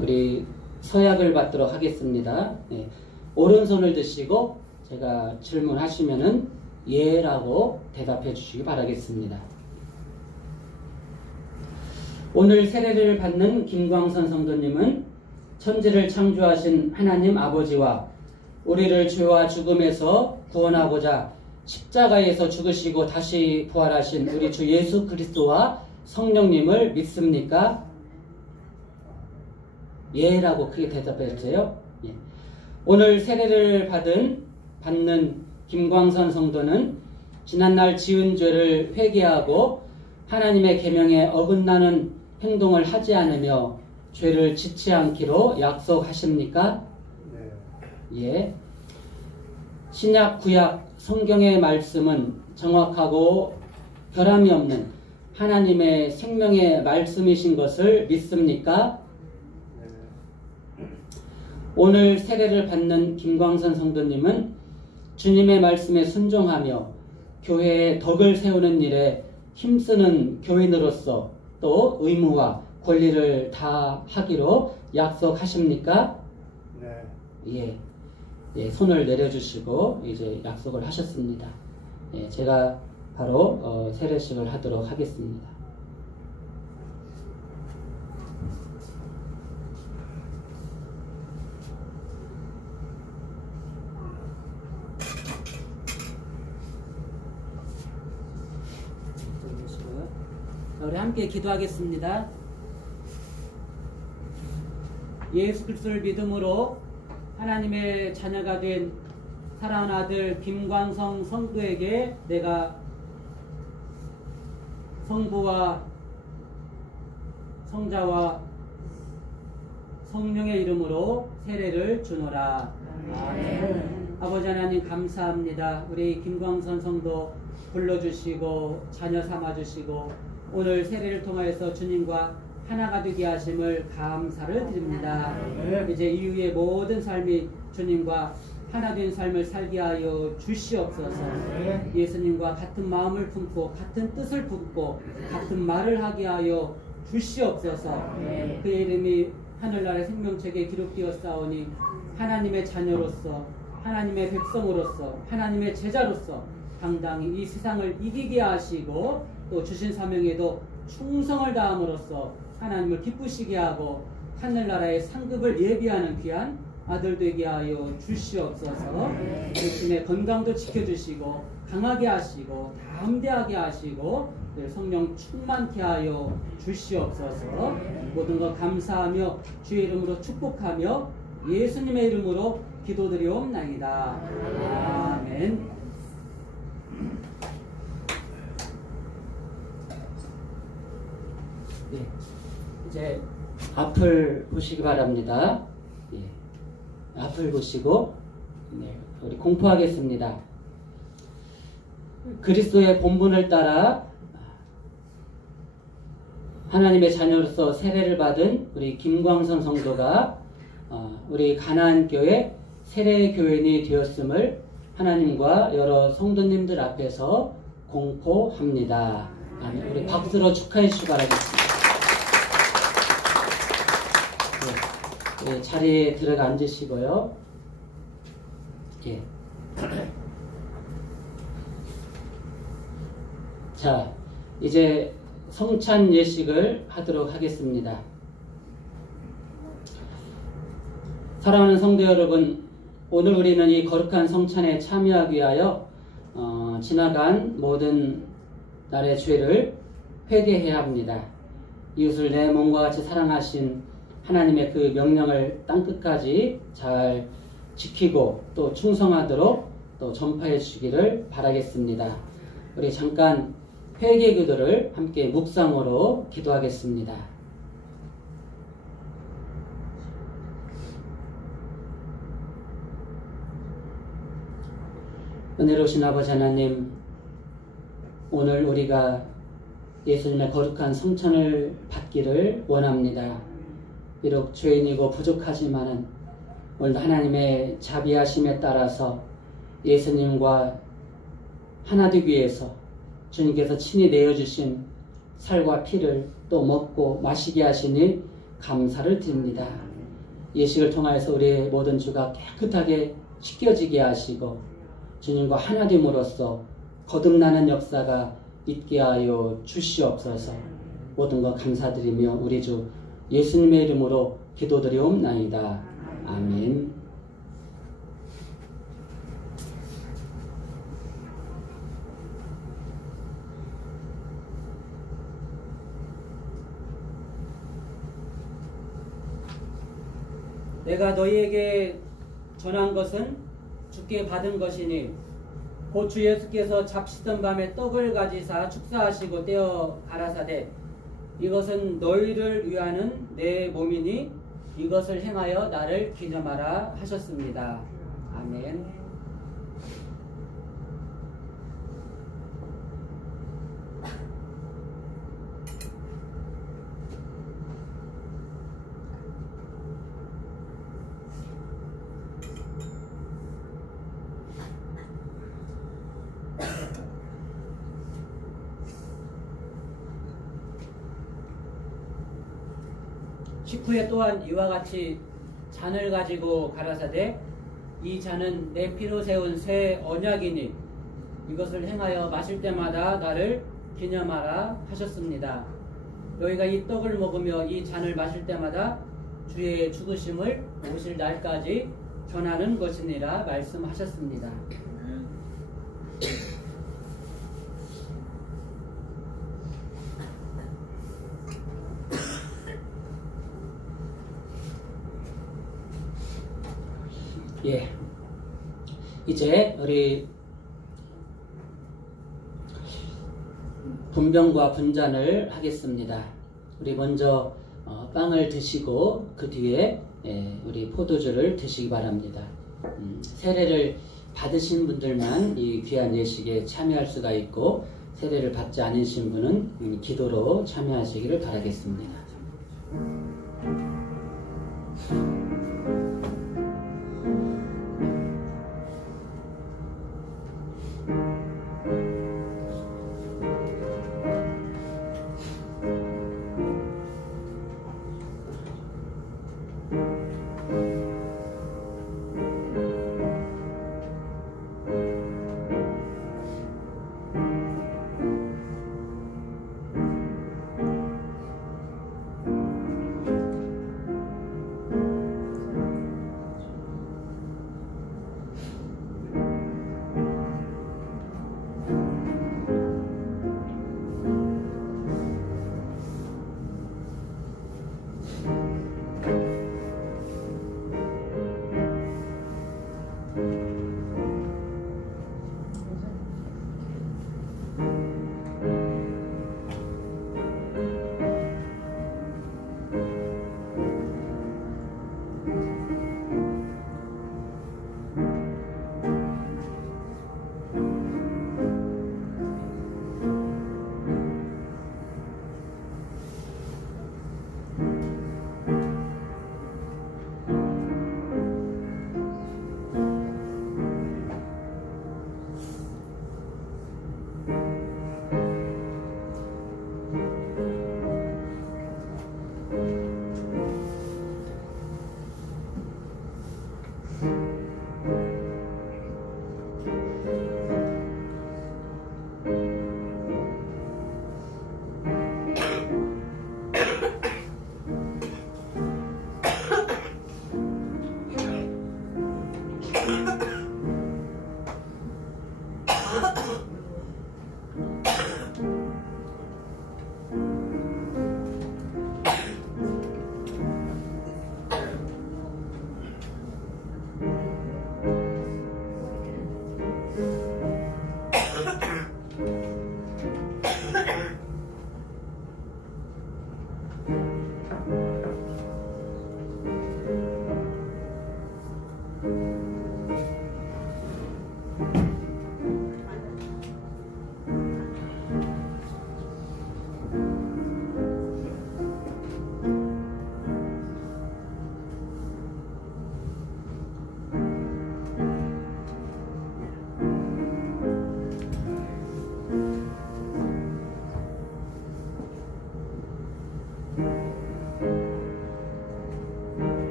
우리 서약을 받도록 하겠습니다. 네. 오른손을 드시고 제가 질문하시면은 예라고 대답해 주시기 바라겠습니다. 오늘 세례를 받는 김광선 성도님은 천지를 창조하신 하나님 아버지와 우리를 죄와 죽음에서 구원하고자 십자가에서 죽으시고 다시 부활하신 우리 주 예수 그리스도와 성령님을 믿습니까? 예라고 크게 대답했어요. 예. 오늘 세례를 받는 김광선 성도는 지난날 지은 죄를 회개하고 하나님의 계명에 어긋나는 행동을 하지 않으며 죄를 짓지 않기로 약속하십니까? 네. 예. 신약 구약 성경의 말씀은 정확하고 결함이 없는 하나님의 생명의 말씀이신 것을 믿습니까? 네. 오늘 세례를 받는 김광선 성도님은 주님의 말씀에 순종하며 교회의 덕을 세우는 일에 힘쓰는 교인으로서 또 의무와 권리를 다하기로 약속하십니까? 네. 예. 예, 손을 내려주시고 이제 약속을 하셨습니다. 예, 제가 바로 세례식을 하도록 하겠습니다. 우리 함께 기도하겠습니다. 예수 그리스도를 믿음으로 하나님의 자녀가 된 사랑하는 아들 김광성 성도에게 내가 성부와 성자와 성령의 이름으로 세례를 주노라. 아멘. 아버지 하나님 감사합니다. 우리 김광선 성도 불러주시고 자녀 삼아주시고 오늘 세례를 통하여서 주님과 하나가 되게 하심을 감사를 드립니다. 이제 이후의 모든 삶이 주님과 하나 된 삶을 살게 하여 주시옵소서. 예수님과 같은 마음을 품고 같은 뜻을 품고 같은 말을 하게 하여 주시옵소서. 그의 이름이 하늘나라의 생명책에 기록되었사오니 하나님의 자녀로서 하나님의 백성으로서 하나님의 제자로서 당당히 이 세상을 이기게 하시고 또 주신 사명에도 충성을 다함으로써 하나님을 기쁘시게 하고 하늘나라의 상급을 예비하는 귀한 아들 되게 하여 주시옵소서. 대신에 건강도 지켜주시고 강하게 하시고 담대하게 하시고 성령 충만케 하여 주시옵소서. 모든 것 감사하며 주의 이름으로 축복하며 예수님의 이름으로 기도드리옵나이다. 아멘. 네, 이제 앞을 보시기 바랍니다. 예. 앞을 보시고 우리 공포하겠습니다. 그리스도의 본분을 따라 하나님의 자녀로서 세례를 받은 우리 김광선 성도가 우리 가나안교회 세례교인이 되었음을 하나님과 여러 성도님들 앞에서 공포합니다. 우리 박수로 축하해 주시기 바라겠습니다. 네, 자리에 들어가 앉으시고요. 예. 자, 이제 성찬 예식을 하도록 하겠습니다. 사랑하는 성도 여러분, 오늘 우리는 이 거룩한 성찬에 참여하기 위하여 지나간 모든 날의 죄를 회개해야 합니다. 이웃을 내 몸과 같이 사랑하신 하나님의 그 명령을 땅끝까지 잘 지키고 또 충성하도록 또 전파해 주시기를 바라겠습니다. 우리 잠깐 회개 기도를 함께 묵상으로 기도하겠습니다. 은혜로우신 아버지 하나님, 오늘 우리가 예수님의 거룩한 성찬을 받기를 원합니다. 비록 죄인이고 부족하지만은 오늘 하나님의 자비하심에 따라서 예수님과 하나 되기 위해서 주님께서 친히 내어주신 살과 피를 또 먹고 마시게 하시니 감사를 드립니다. 예식을 통하여서 우리의 모든 죄가 깨끗하게 씻겨지게 하시고 주님과 하나 됨으로써 거듭나는 역사가 있게 하여 주시옵소서. 모든 것 감사드리며 우리 주 예수님의 이름으로 기도드리옵나이다. 아멘. 내가 너희에게 전한 것은 주께 받은 것이니 곧 주 예수께서 잡시던 밤에 떡을 가지사 축사하시고 떼어 가라사대 이것은 너희를 위하는 내 몸이니 이것을 행하여 나를 기념하라 하셨습니다. 아멘. 식후에 또한 이와 같이 잔을 가지고 가라사대 이 잔은 내 피로 세운 새 언약이니 이것을 행하여 마실 때마다 나를 기념하라 하셨습니다. 너희가 이 떡을 먹으며 이 잔을 마실 때마다 주의 죽으심을 오실 날까지 전하는 것이니라 말씀하셨습니다. 예, 이제 우리 분병과 분잔을 하겠습니다. 우리 먼저 빵을 드시고 그 뒤에 우리 포도주를 드시기 바랍니다. 세례를 받으신 분들만 이 귀한 예식에 참여할 수가 있고 세례를 받지 않으신 분은 기도로 참여하시기를 바라겠습니다.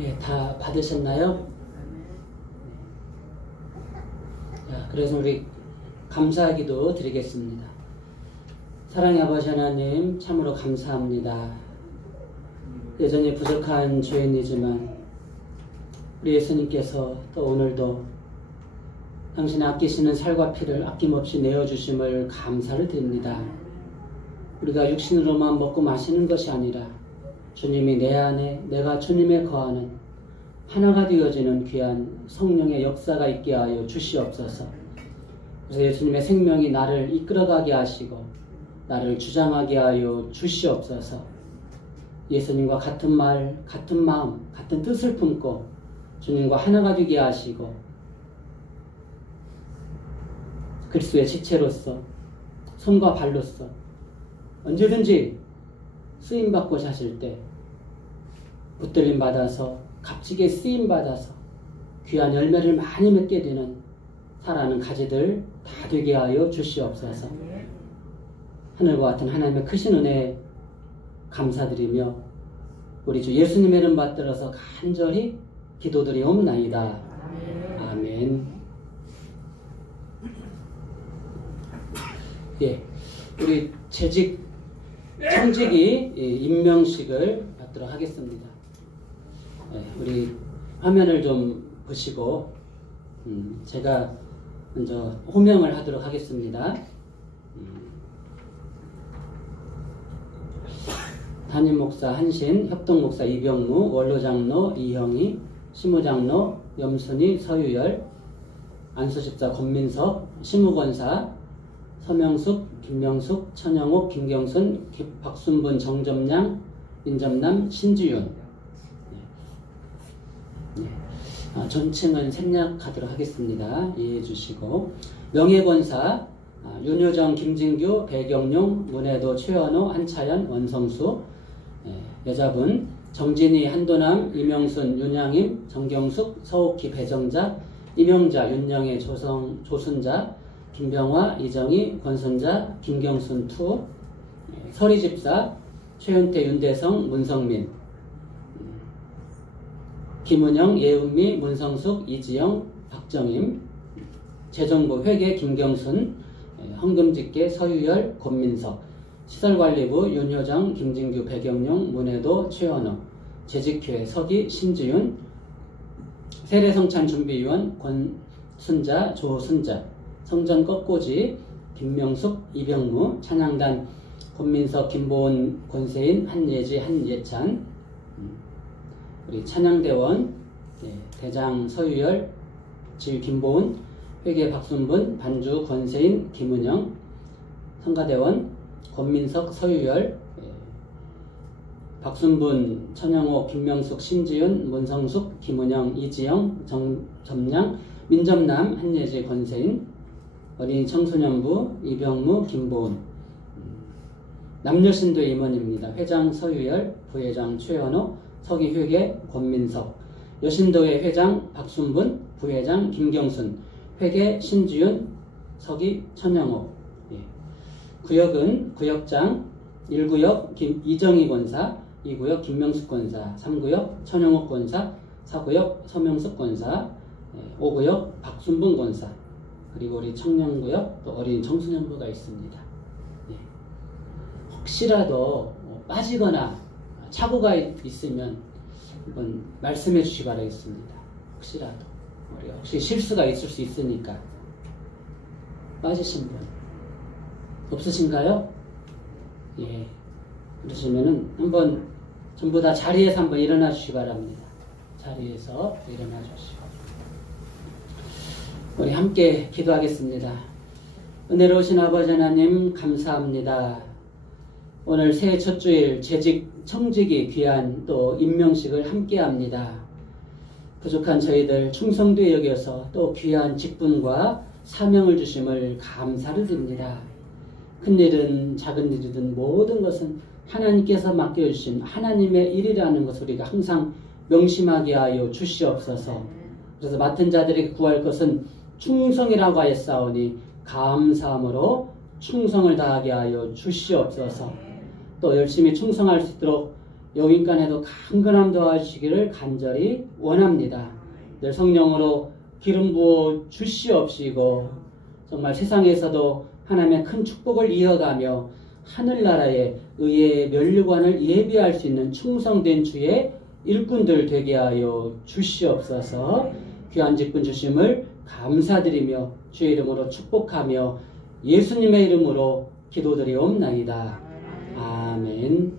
예, 다 받으셨나요? 자, 그래서 우리 감사하기도 드리겠습니다. 사랑의 아버지 하나님, 참으로 감사합니다. 여전히 부족한 죄인이지만 우리 예수님께서 또 오늘도 당신의 아끼시는 살과 피를 아낌없이 내어주심을 감사를 드립니다. 우리가 육신으로만 먹고 마시는 것이 아니라 주님이 내 안에, 내가 주님에 거하는 하나가 되어지는 귀한 성령의 역사가 있게 하여 주시옵소서. 그래서 예수님의 생명이 나를 이끌어가게 하시고 나를 주장하게 하여 주시옵소서. 예수님과 같은 말, 같은 마음, 같은 뜻을 품고 주님과 하나가 되게 하시고 그리스도의 지체로서 손과 발로서 언제든지 쓰임받고 사실 때 붙들림 받아서 값지게 쓰임 받아서 귀한 열매를 많이 맺게 되는 살아가는 가지들 다 되게 하여 주시옵소서. 하늘과 같은 하나님의 크신 은혜에 감사드리며 우리 주 예수님의 이름 받들어서 간절히 기도드리옵나이다. 아멘. 예, 우리 재직 청직이 임명식을 받도록 하겠습니다. 예, 우리 화면을 좀 보시고 제가 먼저 호명을 하도록 하겠습니다. 담임 목사 한신, 협동 목사 이병무, 원로 장로 이형희, 시무 장로 염순이, 서유열, 안수집사 권민석, 시무권사 서명숙, 김명숙, 천영옥, 김경순, 박순분, 정점양, 민점남, 신지윤. 전층은 생략하도록 하겠습니다. 이해해 주시고 명예권사 윤효정, 김진규, 배경용, 문혜도, 최현호, 한차연, 원성수. 여자분 정진희, 한도남, 이명순, 윤양임, 정경숙, 서옥희, 배정자, 이명자, 윤영애, 조순자, 김병화, 이정희, 권순자, 김경순 투, 서리집사, 최윤태, 윤대성, 문성민, 김은영, 예은미, 문성숙, 이지영, 박정임, 재정부 회계 김경순, 헌금집계 서유열, 권민석, 시설관리부 윤효정, 김진규, 배경용, 문혜도, 최현호, 재직회 서기, 신지윤, 세례성찬준비위원 권순자, 조순자, 성전 꺾고지 김명숙, 이병무, 찬양단 권민석, 김보은, 권세인, 한예지, 한예찬, 우리 찬양대원 대장 서유열, 지휘 김보은, 회계 박순분, 반주 권세인, 김은영, 성가대원 권민석, 서유열, 박순분, 천영호, 김명숙, 신지윤, 문성숙, 김은영, 이지영, 정점양, 민점남, 한예지, 권세인, 어린이 청소년부 이병무, 김보은, 남녀신도 임원입니다. 회장 서유열, 부회장 최현호, 서기 회계 권민석, 여신도회 회장 박순분, 부회장 김경순, 회계 신지윤, 서기 천영호. 구역은 구역장 1구역 이정희 권사, 2구역 김명숙 권사, 3구역 천영옥 권사, 4구역 서명숙 권사, 5구역 박순분 권사, 그리고 우리 청년구역 또 어린 청소년부가 있습니다. 혹시라도 빠지거나 착오가 있으면 한번 말씀해 주시기 바라겠습니다. 혹시라도 혹시 실수가 있을 수 있으니까. 빠지신 분 없으신가요? 예. 그러시면은 한번 전부 다 자리에서 한번 일어나 주시기 바랍니다. 자리에서 일어나 주시고 우리 함께 기도하겠습니다. 은혜로우신 아버지 하나님 감사합니다. 오늘 새해 첫 주일 재직 청직이 귀한 또 임명식을 함께합니다. 부족한 저희들 충성되어 여겨서 또 귀한 직분과 사명을 주심을 감사를 드립니다. 큰일은 작은 일이든 모든 것은 하나님께서 맡겨주신 하나님의 일이라는 것을 우리가 항상 명심하게 하여 주시옵소서. 그래서 맡은 자들에게 구할 것은 충성이라고 하였사오니 감사함으로 충성을 다하게 하여 주시옵소서. 또 열심히 충성할 수 있도록 영인간에도 강건함 더하시기를 간절히 원합니다. 늘 성령으로 기름 부어 주시옵시고 정말 세상에서도 하나님의 큰 축복을 이어가며 하늘나라의 의의 면류관을 예비할 수 있는 충성된 주의 일꾼들 되게 하여 주시옵소서. 귀한 직분 주심을 감사드리며 주의 이름으로 축복하며 예수님의 이름으로 기도드리옵나이다. 아멘.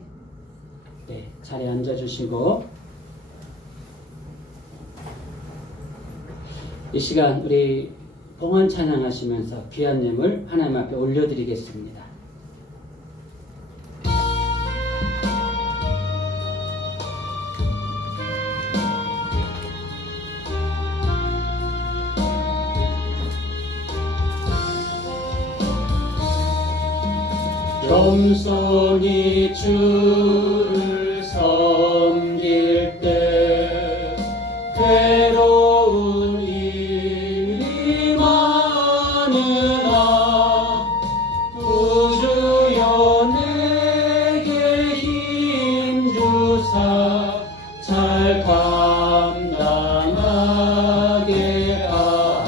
네, 자리에 앉아주시고 이 시간 우리 봉헌 찬양하시면서 귀한 예물 하나님 앞에 올려드리겠습니다. 겸손히 주를 섬길 때 괴로운 일이 많으나 구주여 내게 힘주사 잘 감당하게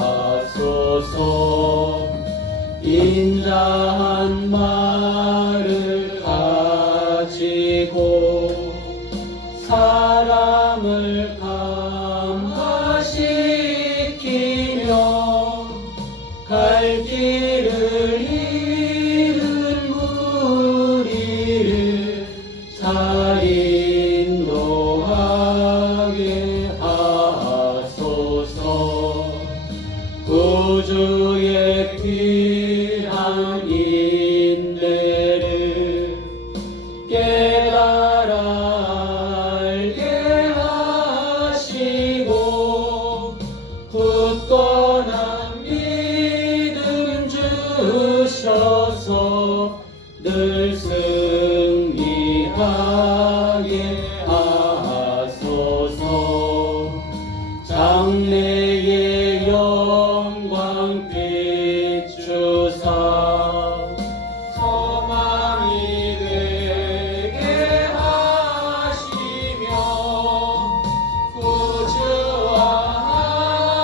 하소서. 인자한 말을 가지고 사람을 감화시키며 갈 길을 잃은 무리를 잘 인도하게 하소서. 구주의 귀한 인내를 깨달아 알게 하시고 굳건한 믿음 주셔서 늘 승리하게 하소서. 장래의 영광 비추사 소망이 되게 하시며 구주와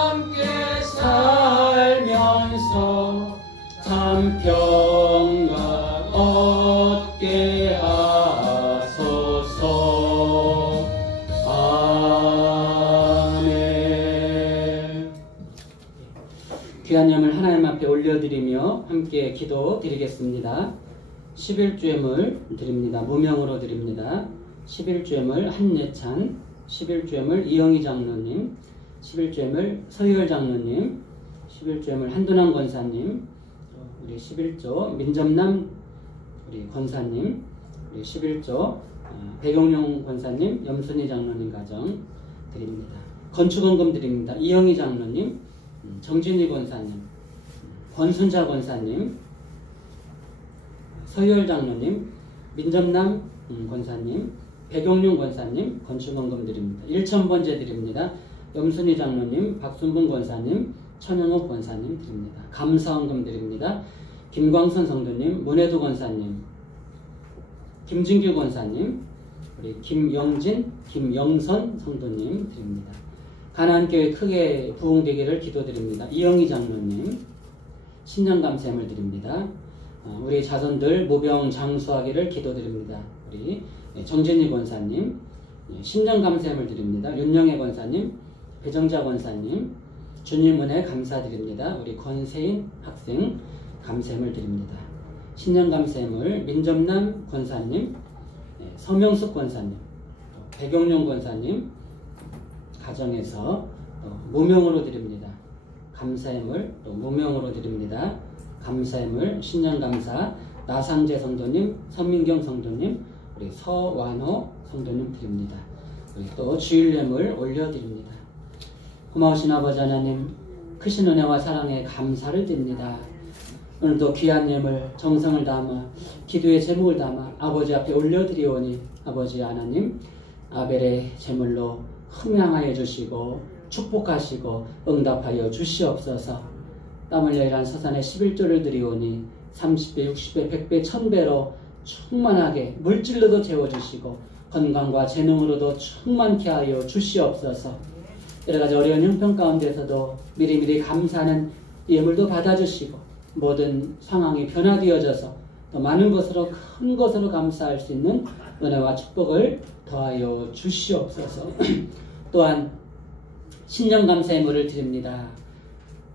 함께 살면서 참 평강 얻게 하소서. 아멘. 귀한 예물 하나님 앞에 올려드리며 함께 기도 드리겠습니다. 11주예물 드립니다. 무명으로 드립니다. 11주예물 한예찬, 11주예물 이영희 장로님, 11주예물 서유열 장로님, 11주예물 한둔환 권사님, 우리 11조 민점남 우리 권사님, 우리 11조 백용용 권사님, 염순희 장로님 가정 드립니다. 건축원금 드립니다. 이영희 장로님, 정진희 권사님, 권순자 권사님, 서유열 장로님, 민점남 권사님, 백용용 권사님 건축원금 드립니다. 1,000번째 드립니다. 염순희 장로님, 박순봉 권사님, 천영옥 권사님 드립니다. 감사원금 드립니다. 김광선 성도님, 문혜도 권사님, 김진규 권사님, 우리 김영진, 김영선 성도님 드립니다. 가나안교회 크게 부흥되기를 기도드립니다. 이영희 장로님, 신년감사함을 드립니다. 우리 자손들 모병 장수하기를 기도드립니다. 우리 정진희 권사님, 신년감사함을 드립니다. 윤영애 권사님, 배정자 권사님, 주님 은혜 감사드립니다. 우리 권세인 학생 감사함을 드립니다. 신년감사함을 민점남 권사님, 서명숙 권사님, 백용용 권사님 가정에서 무명으로 드립니다. 감사함을 또 무명으로 드립니다. 감사함을 신년감사 나상재 성도님, 선민경 성도님, 우리 서완호 성도님 드립니다. 우리 또 주일예물 올려드립니다. 고마우신 아버지 하나님, 크신 은혜와 사랑에 감사를 드립니다. 오늘도 귀한 예물 정성을 담아 기도의 제목을 담아 아버지 앞에 올려드리오니 아버지 하나님, 아벨의 제물로 흠양하여 주시고 축복하시고 응답하여 주시옵소서. 땀 흘려 일한 서산의 11조를 드리오니 30배, 60배, 100배, 1000배로 충만하게 물질로도 채워주시고 건강과 재능으로도 충만케 하여 주시옵소서. 여러 가지 어려운 형편 가운데서도 미리미리 감사하는 예물도 받아주시고 모든 상황이 변화되어져서 더 많은 것으로 큰 것으로 감사할 수 있는 은혜와 축복을 더하여 주시옵소서. 또한 신령 감사 예물을 드립니다.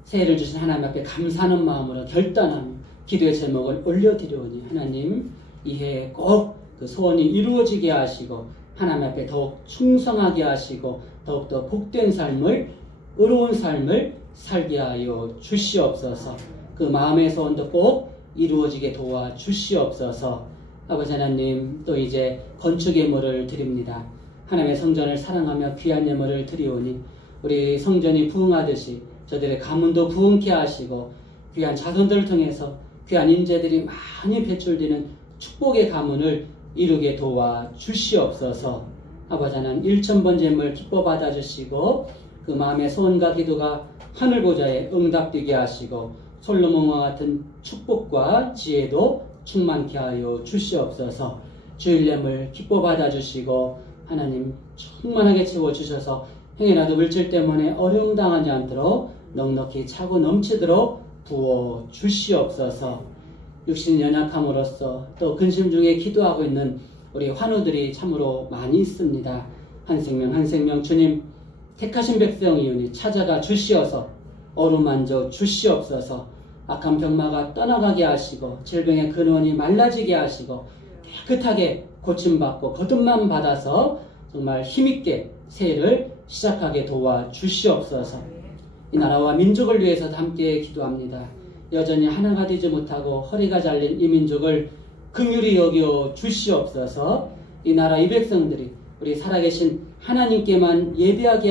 새해를 주신 하나님 앞에 감사하는 마음으로 결단하며 기도의 제목을 올려드리오니 하나님 이해 꼭 그 소원이 이루어지게 하시고 하나님 앞에 더욱 충성하게 하시고 더욱더 복된 삶을 의로운 삶을 살게 하여 주시옵소서. 그 마음의 소원도 꼭 이루어지게 도와 주시옵소서. 아버지 하나님 또 이제 건축 예물을 드립니다. 하나님의 성전을 사랑하며 귀한 예물을 드리오니 우리 성전이 부흥하듯이 저들의 가문도 부흥케 하시고 귀한 자손들을 통해서 귀한 인재들이 많이 배출되는 축복의 가문을 이루게 도와 주시옵소서. 아버지 하나님 1,000번 제물 기뻐 받아주시고 그 마음의 소원과 기도가 하늘 보좌에 응답되게 하시고 솔로몬과 같은 축복과 지혜도 충만케 하여 주시옵소서. 주일 예물 기뻐 받아주시고 하나님 충만하게 채워주셔서 행여라도 물질 때문에 어려움 당하지 않도록 넉넉히 차고 넘치도록 부어 주시옵소서. 육신 연약함으로써 또 근심 중에 기도하고 있는 우리 환우들이 참으로 많이 있습니다. 한 생명 한 생명 주님 택하신 백성이오니 찾아가 주시어서 어루만져 주시옵소서. 악한 병마가 떠나가게 하시고 질병의 근원이 말라지게 하시고 깨끗하게 고침받고 거듭만 받아서 정말 힘있게 새해를 시작하게 도와 주시옵소서. 이 나라와 민족을 위해서도 함께 기도합니다. 여전히 하나가 되지 못하고 허리가 잘린 이 민족을 긍휼히 여겨 주시옵소서. 이 나라 이 백성들이 우리 살아계신 하나님께만 예배하게